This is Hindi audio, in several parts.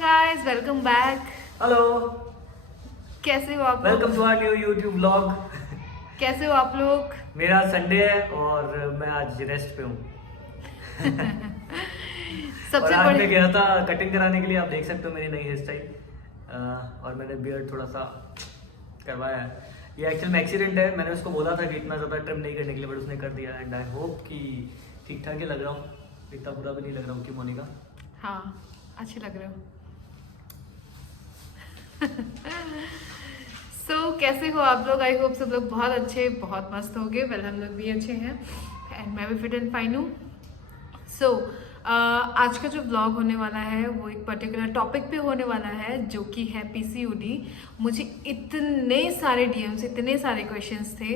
Guys, welcome back. हेलो, कैसे हो आप लोग? Welcome to our new YouTube vlog. कैसे हो आप लोग? मेरा संडे है और मैं आज रेस्ट पे हूँ। और सबसे आज बड़ी मैं गया था कटिंग कराने के लिए। आप देख सकते हो मेरी नई हेयर स्टाइल। और मैंने बियर्ड थोड़ा सा करवाया है। ये एक्चुअल में एक्सीडेंट है। मैंने उसको बोला था कि इतना ज़्यादा ट्रिम नहीं करने के लिए, बट उसने कर दिया। एंड आई होप कि ठीक ठाक ही लग रहा हूँ, इतना बुरा भी नहीं लग रहा हूँ कि मोनिका। हाँ, अच्छे लग रहे हो। कैसे हो आप लोग? आई होप सब लोग बहुत अच्छे, बहुत मस्त हो गए। वेल, हम लोग भी अच्छे हैं एंड मैं भी फिट एंड फाइन हूँ। आज का जो व्लॉग होने वाला है वो एक पर्टिकुलर टॉपिक पे होने वाला है, जो कि है पीसीओडी। मुझे इतने सारे डीएम्स, इतने सारे क्वेश्चंस थे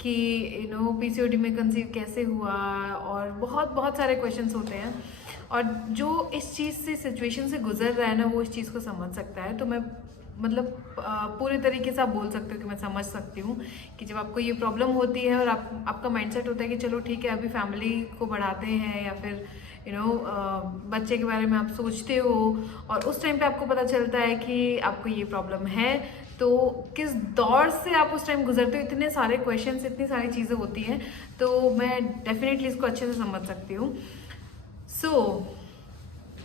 कि पीसीओडी में कंसीव कैसे हुआ, और बहुत बहुत सारे क्वेश्चंस होते हैं। और जो इस चीज़ से, सिचुएशन से गुजर रहा है ना, वो इस चीज़ को समझ सकता है। तो मैं मतलब पूरे तरीके से आप बोल सकते हो कि मैं समझ सकती हूँ कि जब आपको ये प्रॉब्लम होती है और आपका माइंडसेट होता है कि चलो ठीक है, अभी फैमिली को बढ़ाते हैं या फिर बच्चे के बारे में आप सोचते हो, और उस टाइम पे आपको पता चलता है कि आपको ये प्रॉब्लम है, तो किस दौर से आप उस टाइम गुजरते हो। इतने सारे क्वेश्चंस, इतनी सारी चीज़ें होती हैं, तो मैं डेफिनेटली इसको अच्छे से समझ सकती हूँ।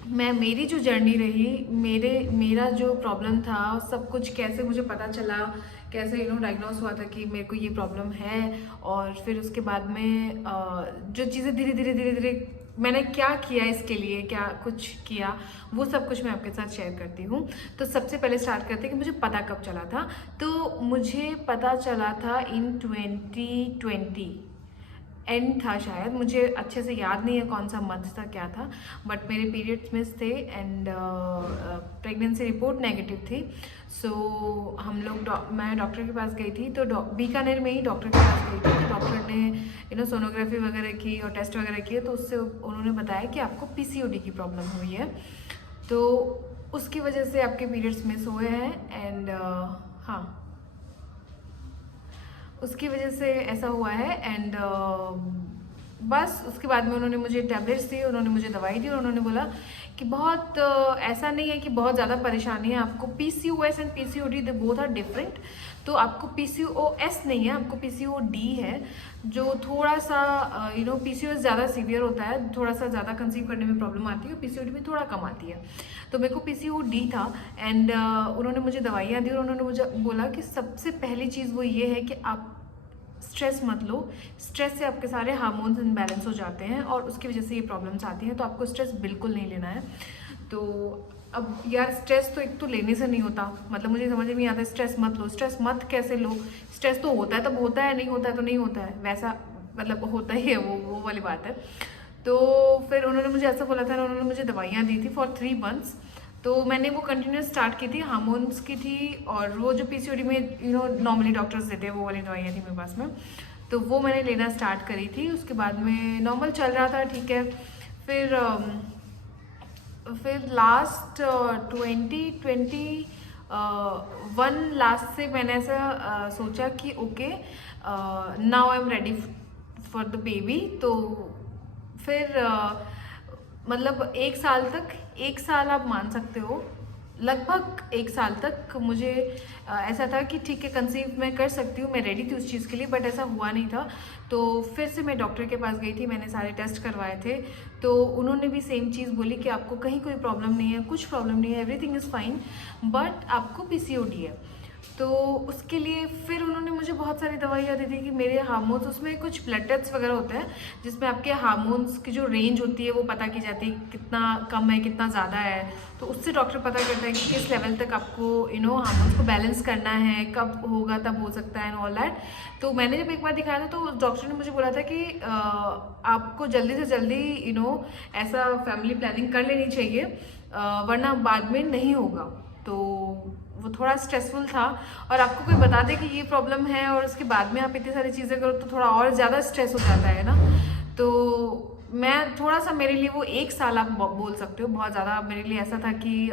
मेरी जो जर्नी रही, मेरा जो प्रॉब्लम था, सब कुछ कैसे मुझे पता चला, कैसे डायग्नोस हुआ था कि मेरे को ये प्रॉब्लम है, और फिर उसके बाद में जो चीज़ें धीरे धीरे मैंने क्या किया इसके लिए, क्या कुछ किया, वो सब कुछ मैं आपके साथ शेयर करती हूँ। तो सबसे पहले स्टार्ट करते हैं कि मुझे पता कब चला था। तो मुझे पता चला था इन 2020 एंड था शायद, मुझे अच्छे से याद नहीं है कौन सा मंथ था, क्या था, बट मेरे पीरियड्स मिस थे एंड प्रेगनेंसी रिपोर्ट नेगेटिव थी। हम लोग मैं डॉक्टर के पास गई थी, तो बीकानेर में ही डॉक्टर के पास गई थी। तो डॉक्टर ने सोनोग्राफी वगैरह की और टेस्ट वगैरह किए, तो उससे उन्होंने बताया कि आपको पीसीओडी की प्रॉब्लम हुई है, तो उसकी वजह से आपके पीरियड्स मिस हुए हैं। एंड हाँ, उसकी वजह से ऐसा हुआ है। एंड बस उसके बाद में उन्होंने मुझे टैबलेट्स दी, उन्होंने मुझे दवाई दी, और उन्होंने बोला कि बहुत ऐसा नहीं है कि बहुत ज़्यादा परेशानी है आपको। PCOS and PCOD they both are different. तो आपको पीसीओएस नहीं है, आपको पीसीओडी है, जो थोड़ा सा पीसीओएस ज़्यादा सीवियर होता है, थोड़ा सा ज़्यादा कंसीव करने में प्रॉब्लम आती है, और पीसीओडी में थोड़ा कम आती है। तो मेरे को पीसीओडी था। एंड उन्होंने मुझे दवाइयाँ दी, और उन्होंने मुझे बोला कि सबसे पहली चीज़ वो ये है कि आप स्ट्रेस मत लो। स्ट्रेस से आपके सारे हार्मोन्स इनबैलेंस हो जाते हैं, और उसकी वजह से ये प्रॉब्लम्स आती हैं। तो आपको स्ट्रेस बिल्कुल नहीं लेना है। तो अब यार, स्ट्रेस तो एक तो लेने से नहीं होता, मतलब मुझे समझ में नहीं आता। स्ट्रेस मत लो, स्ट्रेस मत कैसे लो? स्ट्रेस तो होता है तब होता है, नहीं होता है तो नहीं होता है, वैसा मतलब होता ही है, वो वाली बात है। तो फिर उन्होंने मुझे ऐसा बोला था, उन्होंने मुझे दवाइयाँ दी थी फॉर 3 months। तो मैंने वो कंटिन्यूस स्टार्ट की थी, हार्मोन्स की थी, और वो जो पीसीओडी में नॉर्मली डॉक्टर्स देते हैं, वो वाली दवाइयाँ थी मेरे पास में। तो वो मैंने लेना स्टार्ट करी थी। उसके बाद में नॉर्मल चल रहा था, ठीक है। फिर लास्ट 2021 लास्ट से मैंने ऐसा सोचा कि okay, now I am ready for the baby. तो फिर मतलब एक साल आप मान सकते हो, लगभग 1 साल तक मुझे ऐसा था कि ठीक है, कंसीव मैं कर सकती हूँ, मैं रेडी थी उस चीज़ के लिए, बट ऐसा हुआ नहीं था। तो फिर से मैं डॉक्टर के पास गई थी, मैंने सारे टेस्ट करवाए थे। तो उन्होंने भी सेम चीज़ बोली कि आपको कहीं कोई प्रॉब्लम नहीं है, कुछ प्रॉब्लम नहीं है, एवरीथिंग इज़ फाइन, बट आपको पीसीओडी है। तो उसके लिए फिर उन्होंने मुझे बहुत सारी दवाइयाँ दी थी कि मेरे हार्मोन्स, उसमें कुछ ब्लड टेस्ट वगैरह होते हैं जिसमें आपके हार्मोन्स की जो रेंज होती है वो पता की जाती है, कितना कम है, कितना ज़्यादा है। तो उससे डॉक्टर पता करता है कि किस लेवल तक आपको हार्मोन्स को बैलेंस करना है, कब होगा तब हो सकता है एंड ऑल दैट। तो मैंने जब एक बार दिखाया था, तो डॉक्टर ने मुझे बोला था कि आपको जल्दी से जल्दी ऐसा फैमिली प्लानिंग कर लेनी चाहिए, वरना बाद में नहीं होगा। तो वो थोड़ा स्ट्रेसफुल था, और आपको कोई बता दे कि ये प्रॉब्लम है और उसके बाद में आप इतनी सारी चीज़ें करो, तो थोड़ा और ज़्यादा स्ट्रेस हो जाता है ना। तो मैं थोड़ा सा, मेरे लिए वो 1 साल आप बोल सकते हो, बहुत ज़्यादा मेरे लिए ऐसा था कि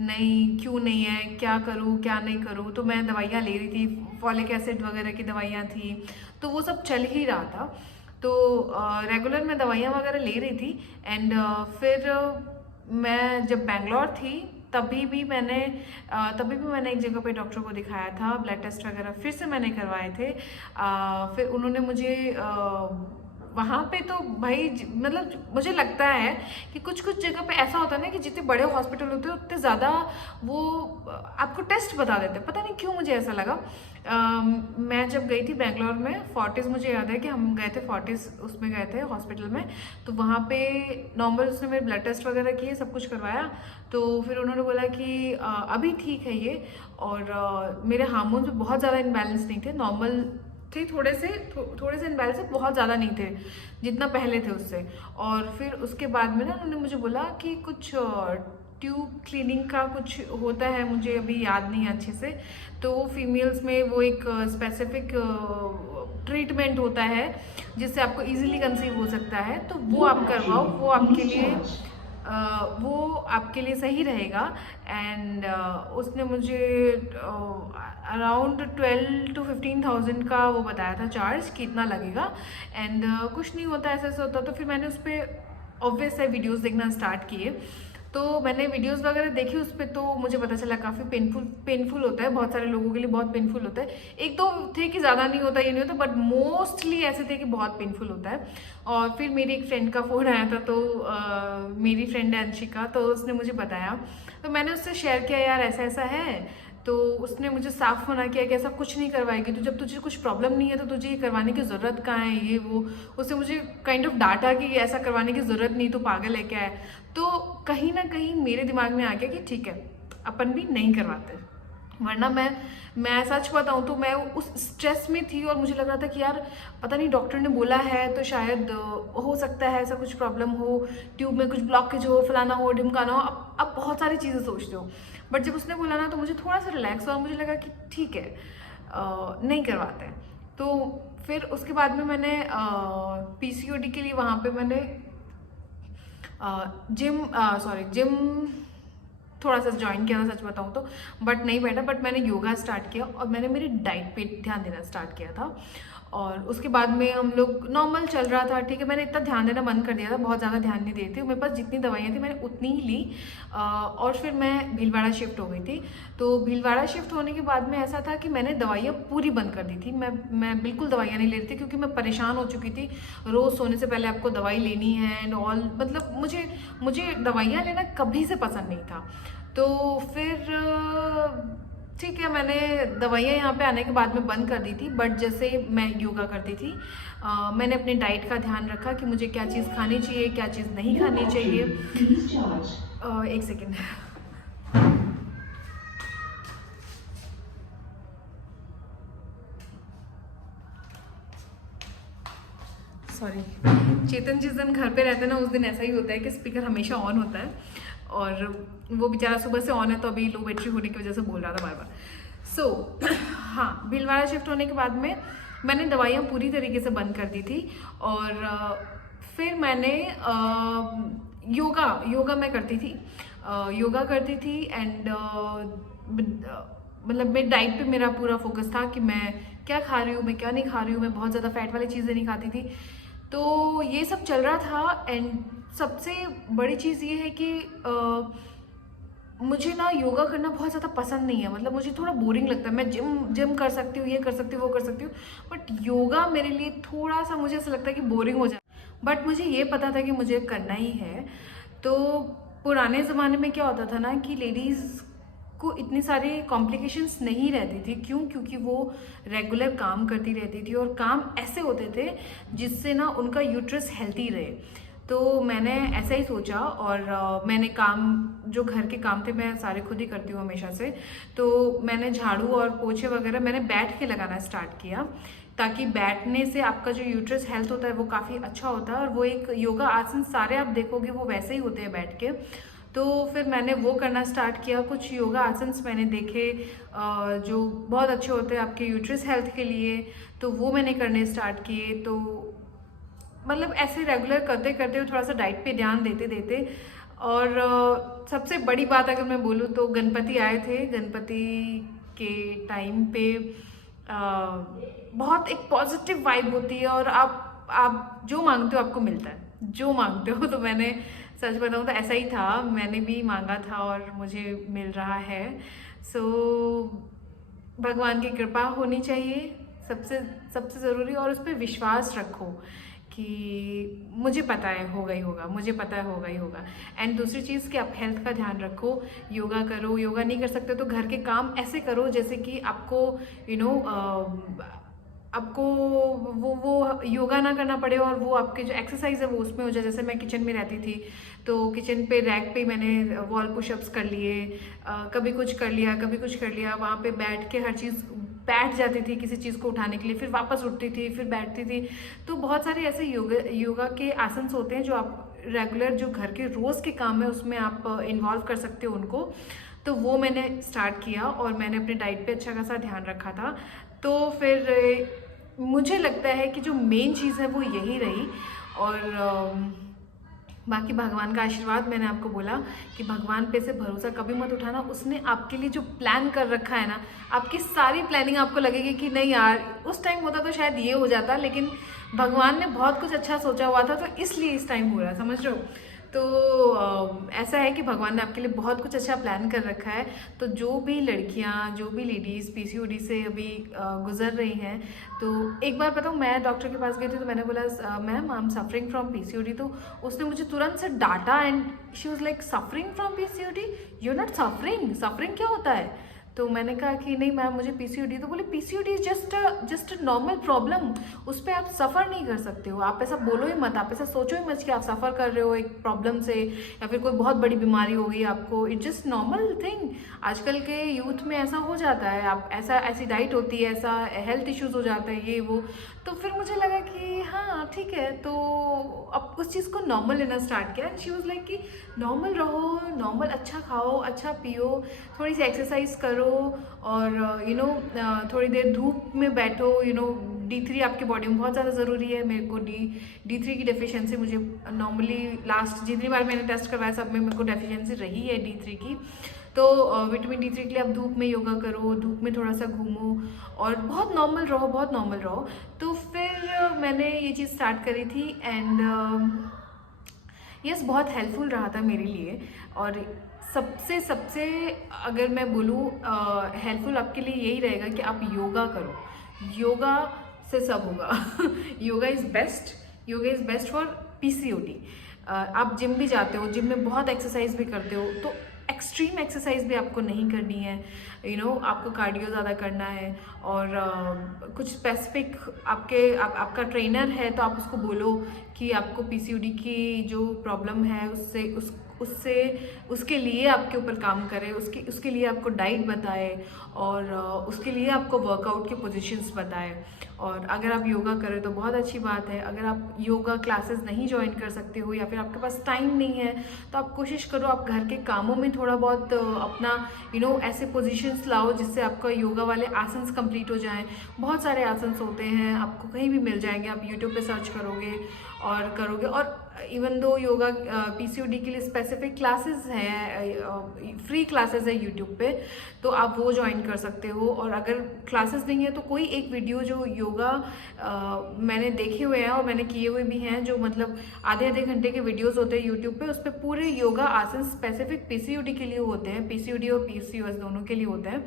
नहीं, क्यों नहीं है, क्या करूँ क्या नहीं करूँ। तो मैं दवाइयाँ ले रही थी, फॉलिक एसिड वगैरह की दवाइयाँ थी, तो वो सब चल ही रहा था। तो रेगुलर मैं दवाइयाँ वगैरह ले रही थी। एंड फिर मैं जब बैंगलोर थी तभी भी मैंने एक जगह पे डॉक्टर को दिखाया था, ब्लड टेस्ट वगैरह फिर से मैंने करवाए थे। फिर उन्होंने मुझे वहाँ पे तो भाई मतलब मुझे लगता है कि कुछ कुछ जगह पे ऐसा होता है ना कि जितने बड़े हॉस्पिटल होते हैं उतने ज़्यादा वो आपको टेस्ट बता देते हैं, पता नहीं क्यों मुझे ऐसा लगा। मैं जब गई थी बेंगलोर में फोर्टिस, मुझे याद है कि हम गए थे फोर्टिस, उसमें गए थे हॉस्पिटल में, तो वहाँ पे नॉर्मल उसने मेरे ब्लड टेस्ट वगैरह किए, सब कुछ करवाया। तो फिर उन्होंने बोला कि अभी ठीक है ये, और मेरे हार्मोन्स में बहुत ज़्यादा इम्बैलेंस नहीं थे, नॉर्मल थे, थोड़े से इम्बैलेंस, बहुत ज़्यादा नहीं थे जितना पहले थे उससे। और फिर उसके बाद में ना उन्होंने मुझे बोला कि कुछ ट्यूब क्लीनिंग का कुछ होता है, मुझे अभी याद नहीं है अच्छे से, तो फीमेल्स में वो एक स्पेसिफिक ट्रीटमेंट होता है जिससे आपको इजीली कंसीव हो सकता है, तो वो आप करवाओ, वो आपके लिए सही रहेगा। एंड उसने मुझे अराउंड 12 to 15,000 का वो बताया था चार्ज, कितना लगेगा। एंड कुछ नहीं होता, ऐसा होता। तो फिर मैंने उस पर ऑब्वियस है वीडियोस देखना स्टार्ट किए, तो मैंने वीडियोस वगैरह देखी उस पर, तो मुझे पता चला काफ़ी पेनफुल होता है, बहुत सारे लोगों के लिए बहुत पेनफुल होता है। एक दो थे कि ज़्यादा नहीं होता, ये नहीं होता, बट मोस्टली ऐसे थे कि बहुत पेनफुल होता है। और फिर मेरी एक फ्रेंड का फ़ोन आया था, तो मेरी फ्रेंड है अंशिका, तो उसने मुझे बताया, तो मैंने उससे शेयर किया यार ऐसा ऐसा है। तो उसने मुझे साफ मना किया कि ऐसा कुछ नहीं करवाएगी, तो जब तुझे कुछ प्रॉब्लम नहीं है तो तुझे ये करवाने की ज़रूरत कहाँ है, ये वो। उसने मुझे काइंड ऑफ डांटा कि ऐसा करवाने की ज़रूरत नहीं, तो पागल है क्या है। तो कहीं ना कहीं मेरे दिमाग में आ गया कि ठीक है, अपन भी नहीं करवाते। वरना मैं सच बताऊं तो मैं उस स्ट्रेस में थी, और मुझे लग रहा था कि यार पता नहीं, डॉक्टर ने बोला है तो शायद हो सकता है ऐसा कुछ प्रॉब्लम हो, ट्यूब में कुछ ब्लॉकेज हो, फलाना हो, ढिमकाना हो। अब बहुत सारी चीज़ें सोचते हो, बट जब उसने बोला ना तो मुझे थोड़ा सा रिलैक्स हुआ, और मुझे लगा कि ठीक है, नहीं करवाते। तो फिर उसके बाद में मैंने PCOD के लिए वहाँ पे मैंने जिम थोड़ा सा ज्वाइन किया था, सच बताऊँ तो, बट नहीं बैठा। बट मैंने योगा स्टार्ट किया, और मैंने मेरी डाइट पे ध्यान देना स्टार्ट किया था। और उसके बाद में हम लोग नॉर्मल चल रहा था, ठीक है, मैंने इतना ध्यान देना बंद कर दिया था, बहुत ज़्यादा ध्यान नहीं देती थी, मेरे पास जितनी दवाइयाँ थी मैंने उतनी ही ली। और फिर मैं भीलवाड़ा शिफ्ट हो गई थी। तो भीलवाड़ा शिफ्ट होने के बाद में ऐसा था कि मैंने दवाइयाँ पूरी बंद कर दी थी, मैं बिल्कुल दवाइयाँ नहीं ले रही थी, क्योंकि मैं परेशान हो चुकी थी। रोज़ सोने से पहले आपको दवाई लेनी है एंड ऑल, मतलब मुझे दवाइयाँ लेना कभी से पसंद नहीं था। तो फिर ठीक है, मैंने दवाइयाँ यहाँ पे आने के बाद में बंद कर दी थी, बट जैसे मैं योगा करती थी, मैंने अपनी डाइट का ध्यान रखा कि मुझे क्या चीज़ खानी चाहिए, क्या चीज़ नहीं खानी चाहिए। एक सेकेंड, सॉरी। चेतन जिस दिन घर पे रहते हैं ना, उस दिन ऐसा ही होता है कि स्पीकर हमेशा ऑन होता है, और वो बेचारा सुबह से ऑन है, तो अभी लो बैटरी होने की वजह से बोल रहा था बार बार। सो हाँ, भीलवाड़ा शिफ्ट होने के बाद में मैंने दवाइयाँ पूरी तरीके से बंद कर दी थी। और फिर मैंने योगा मैं करती थी, एंड मतलब मेरी डाइट पे मेरा पूरा फोकस था कि मैं क्या खा रही हूँ, मैं क्या नहीं खा रही हूँ, मैं बहुत ज़्यादा फैट वाली चीज़ें नहीं खाती थी। तो ये सब चल रहा था। एंड सबसे बड़ी चीज़ ये है कि मुझे ना योगा करना बहुत ज़्यादा पसंद नहीं है, मतलब मुझे थोड़ा बोरिंग लगता है। मैं जिम कर सकती हूँ, ये कर सकती हूँ, वो कर सकती हूँ, बट योगा मेरे लिए थोड़ा सा, मुझे ऐसा लगता है कि बोरिंग हो जाए। बट मुझे ये पता था कि मुझे करना ही है। तो पुराने ज़माने में क्या होता था ना कि लेडीज़ को इतनी सारी कॉम्प्लिकेशंस नहीं रहती थी। क्यों? क्योंकि वो रेगुलर काम करती रहती थी, और काम ऐसे होते थे जिससे ना उनका यूट्रस हेल्थी रहे। तो मैंने ऐसा ही सोचा, और मैंने काम, जो घर के काम थे मैं सारे खुद ही करती हूँ हमेशा से, तो मैंने झाड़ू और पोछे वगैरह मैंने बैठ के लगाना स्टार्ट किया, ताकि बैठने से आपका जो यूट्रस हेल्थ होता है वो काफ़ी अच्छा होता है। और वो एक योगा आसन सारे आप देखोगे वो वैसे ही होते हैं बैठ के। तो फिर मैंने वो करना स्टार्ट किया। कुछ योगा आसन्स मैंने देखे जो बहुत अच्छे होते हैं आपके यूट्रस हेल्थ के लिए, तो वो मैंने करने स्टार्ट किए। तो मतलब ऐसे रेगुलर करते करते थोड़ा सा डाइट पे ध्यान देते देते, और सबसे बड़ी बात अगर मैं बोलूँ तो गणपति आए थे। गणपति के टाइम पे बहुत एक पॉजिटिव वाइब होती है, और आप जो मांगते हो आपको मिलता है, जो मांगते हो। तो मैंने सच बताऊँ तो ऐसा ही था, मैंने भी मांगा था और मुझे मिल रहा है। सो भगवान की कृपा होनी चाहिए सबसे सबसे ज़रूरी, और उस पर विश्वास रखो कि मुझे पता है होगा ही होगा, मुझे पता है होगा ही होगा। एंड दूसरी चीज़ कि आप हेल्थ का ध्यान रखो, योगा करो, योगा नहीं कर सकते तो घर के काम ऐसे करो जैसे कि आपको आपको वो योगा ना करना पड़े, और वो आपके जो एक्सरसाइज है वो उसमें हो जाए। जैसे मैं किचन में रहती थी तो किचन पे रैक पे मैंने वॉल पुशअप्स कर लिए, कभी कुछ कर लिया कभी कुछ कर लिया, वहाँ पे बैठ के हर चीज़ बैठ जाती थी किसी चीज़ को उठाने के लिए, फिर वापस उठती थी, फिर बैठती थी। तो बहुत सारे ऐसे योगा के आसन्स होते हैं जो आप रेगुलर जो घर के रोज़ के काम है उसमें आप इन्वॉल्व कर सकते हो उनको। तो वो मैंने स्टार्ट किया और मैंने अपने डाइट पे अच्छा खासा ध्यान रखा था। तो फिर मुझे लगता है कि जो मेन चीज़ है वो यही रही। और बाकी भगवान का आशीर्वाद, मैंने आपको बोला कि भगवान पे से भरोसा कभी मत उठाना। उसने आपके लिए जो प्लान कर रखा है ना, आपकी सारी प्लानिंग आपको लगेगी कि नहीं यार उस टाइम होता तो शायद ये हो जाता, लेकिन भगवान ने बहुत कुछ अच्छा सोचा हुआ था तो इसलिए इस टाइम हो रहा, समझ रहे हो। तो ऐसा है कि भगवान ने आपके लिए बहुत कुछ अच्छा प्लान कर रखा है। तो जो भी लड़कियां, जो भी लेडीज़ पीसीओडी से अभी गुजर रही हैं, तो एक बार बताऊँ, मैं डॉक्टर के पास गई थी तो मैंने बोला ma'am I am suffering from PCOD. तो उसने मुझे तुरंत से डांटा and she was like suffering from PCOD, you are not suffering, suffering क्या होता है। तो मैंने कहा कि नहीं मैम मुझे पीसीओडी। तो बोले PCOD is just a normal problem, उस पर आप सफ़र नहीं कर सकते हो, आप ऐसा बोलो ही मत, आप ऐसा सोचो ही मत कि आप सफ़र कर रहे हो एक प्रॉब्लम से या फिर कोई बहुत बड़ी बीमारी हो गई आपको। It's just normal thing. आजकल के यूथ में ऐसा हो जाता है, आप ऐसी डाइट होती है, ऐसा हेल्थ इश्यूज हो जाते हैं ये वो। तो फिर मुझे लगा कि हाँ ठीक है, तो अब उस चीज़ को नॉर्मल लेना स्टार्ट किया। एंड शी वाज लाइक कि नॉर्मल रहो, नॉर्मल अच्छा खाओ, अच्छा पियो, थोड़ी सी एक्सरसाइज करो, और थोड़ी देर धूप में बैठो। D3 आपकी बॉडी में बहुत ज़्यादा ज़रूरी है। मेरे को D3 की डेफिशिएंसी, मुझे नॉर्मली लास्ट जितनी बार मैंने टेस्ट करवाया सब में मेरे को डेफिशिएंसी रही है D3 की। तो विटामिन D3 के लिए आप धूप में योगा करो, धूप में थोड़ा सा घूमो और बहुत नॉर्मल रहो, बहुत नॉर्मल रहो। तो फिर मैंने ये चीज़ स्टार्ट करी थी एंड यस बहुत हेल्पफुल रहा था मेरे लिए। और सबसे सबसे अगर मैं बोलूँ हेल्पफुल आपके लिए यही रहेगा कि आप योगा करो, योगा से सब होगा। Yoga is best, yoga is best for PCOD. आप जिम भी जाते हो, जिम में बहुत एक्सरसाइज भी करते हो, तो एक्सट्रीम एक्सरसाइज भी आपको नहीं करनी है। आपको कार्डियो ज़्यादा करना है, और कुछ स्पेसिफिक आपका ट्रेनर है तो आप उसको बोलो कि आपको पीसीओडी की जो प्रॉब्लम है उसके लिए आपके ऊपर काम करे, उसके लिए आपको डाइट बताए, और उसके लिए आपको वर्कआउट के पोजीशंस बताए। और अगर आप योगा करें तो बहुत अच्छी बात है। अगर आप योगा क्लासेस नहीं ज्वाइन कर सकते हो या फिर आपके पास टाइम नहीं है, तो आप कोशिश करो आप घर के कामों में थोड़ा बहुत अपना ऐसे पोजीशंस लाओ जिससे आपका योगा वाले आसन्स कंप्लीट हो जाएं। बहुत सारे आसन्स होते हैं, आपको कहीं भी मिल जाएंगे, आप यूट्यूब पे सर्च करोगे और करोगे। और इवन दो योगा पीसीओडी के लिए स्पेसिफिक क्लासेस हैं, फ्री क्लासेस है यूट्यूब पे, तो आप वो ज्वाइन कर सकते हो। और अगर क्लासेस नहीं है तो कोई एक वीडियो जो योगा मैंने देखे हुए हैं और मैंने किए हुए भी हैं, जो मतलब आधे घंटे के वीडियोस होते हैं यूट्यूब पे, उस पर पूरे योगा आसन स्पेसिफिक पीसीओडी के लिए होते हैं, पीसीओडी और पीसीओएस दोनों के लिए होते हैं,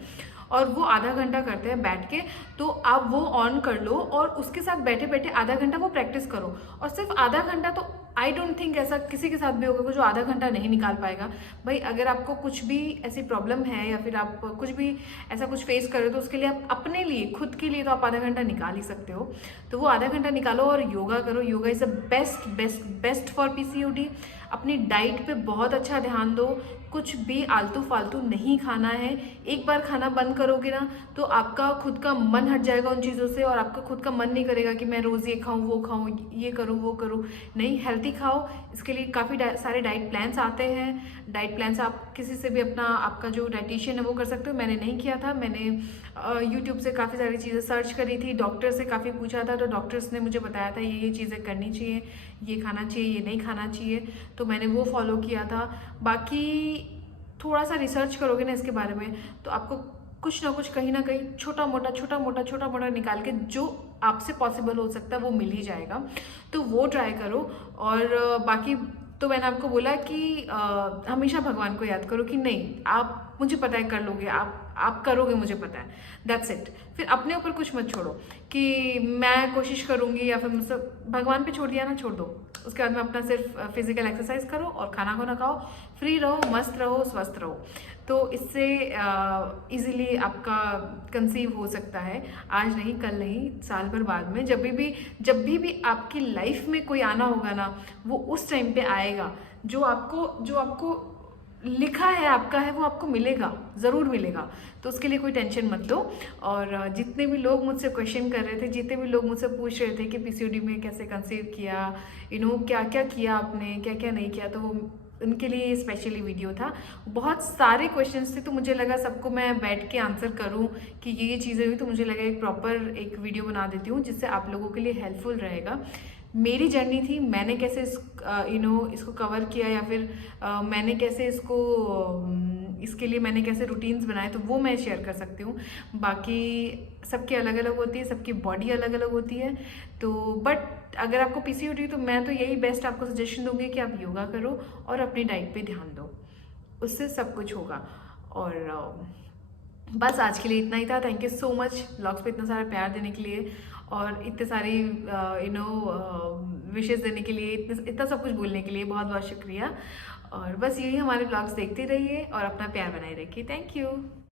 और वो आधा घंटा करते हैं बैठ के। तो आप वो ऑन कर लो और उसके साथ बैठे बैठे आधा घंटा वो प्रैक्टिस करो। और सिर्फ आधा घंटा, तो आई डोंट थिंक ऐसा किसी के साथ भी होगा जो आधा घंटा नहीं निकाल पाएगा। भाई अगर आपको कुछ भी ऐसी प्रॉब्लम है या फिर आप कुछ भी ऐसा कुछ फेस कर रहे हो, तो उसके लिए आप अपने लिए खुद के लिए तो आप आधा घंटा निकाल ही सकते हो। तो वो आधा घंटा निकालो और योगा करो। Yoga is the best best best for PCOD. अपनी डाइट पे बहुत अच्छा ध्यान दो, कुछ भी आलतू फालतू नहीं खाना है। एक बार खाना बंद करोगे ना तो आपका खुद का मन हट जाएगा उन चीज़ों से, और आपका खुद का मन नहीं करेगा कि मैं रोज़ ये खाऊं वो खाऊं, ये करूं वो करूं। नहीं, हेल्दी खाओ। इसके लिए काफ़ी सारे डाइट प्लान्स आते हैं। डाइट प्लान्स आप किसी से भी आपका जो डाइटिशियन है वो कर सकते हो। मैंने नहीं किया था, मैंने यूट्यूब से काफ़ी सारी चीज़ें सर्च करी थी, डॉक्टर से काफ़ी पूछा था, तो डॉक्टर्स ने मुझे बताया था ये चीज़ें करनी चाहिए, ये खाना चाहिए, ये नहीं खाना चाहिए, तो मैंने वो फॉलो किया था। बाकी थोड़ा सा रिसर्च करोगे ना इसके बारे में, तो आपको कुछ ना कुछ कहीं ना कहीं छोटा मोटा निकाल के जो आपसे पॉसिबल हो सकता है वो मिल ही जाएगा। तो वो ट्राई करो। और बाकी तो मैंने आपको बोला कि हमेशा भगवान को याद करो कि नहीं, आप, मुझे पता है कर लोगे, आप करोगे, मुझे पता है, दैट्स इट। फिर अपने ऊपर कुछ मत छोड़ो कि मैं कोशिश करूँगी या फिर मुझसे, भगवान पे छोड़ दिया ना, छोड़ दो। उसके बाद में अपना सिर्फ फिजिकल एक्सरसाइज करो और खाना खाना खाओ, फ्री रहो, मस्त रहो, स्वस्थ रहो। तो इससे इजीली आपका कंसीव हो सकता है, आज नहीं, कल नहीं, साल भर बाद में, जब भी आपकी लाइफ में कोई आना होगा ना, वो उस टाइम पे आएगा। जो आपको लिखा है आपका है, वो आपको मिलेगा, ज़रूर मिलेगा। तो उसके लिए कोई टेंशन मत लो। और जितने भी लोग मुझसे क्वेश्चन कर रहे थे, जितने भी लोग मुझसे पूछ रहे थे कि पीसीओडी में कैसे कंसीव किया, क्या क्या किया आपने, क्या क्या नहीं किया, तो वो उनके लिए स्पेशली वीडियो था। बहुत सारे क्वेश्चंस थे, तो मुझे लगा सबको मैं बैठ के आंसर करूं कि ये चीज़ें हुई, तो मुझे लगा एक प्रॉपर एक वीडियो बना देती हूँ जिससे आप लोगों के लिए हेल्पफुल रहेगा। मेरी जर्नी थी, मैंने कैसे इसको कवर किया, या फिर मैंने कैसे इसके लिए मैंने कैसे रूटीन्स बनाए, तो वो मैं शेयर कर सकती हूँ। बाकी सबकी अलग अलग होती है, सबकी बॉडी अलग अलग होती है। तो बट अगर आपको पीसीओडी, तो मैं तो यही बेस्ट आपको सजेशन दूंगी कि आप योगा करो और अपनी डाइट पे ध्यान दो, उससे सब कुछ होगा। और बस आज के लिए इतना ही था। Thank you so much vlogs पे इतना सारा प्यार देने के लिए और इतने सारी विशेष देने के लिए, इतना सब कुछ बोलने के लिए बहुत बहुत शुक्रिया। और बस यही, हमारे व्लॉग्स देखते रहिए और अपना प्यार बनाए रखिए। Thank you.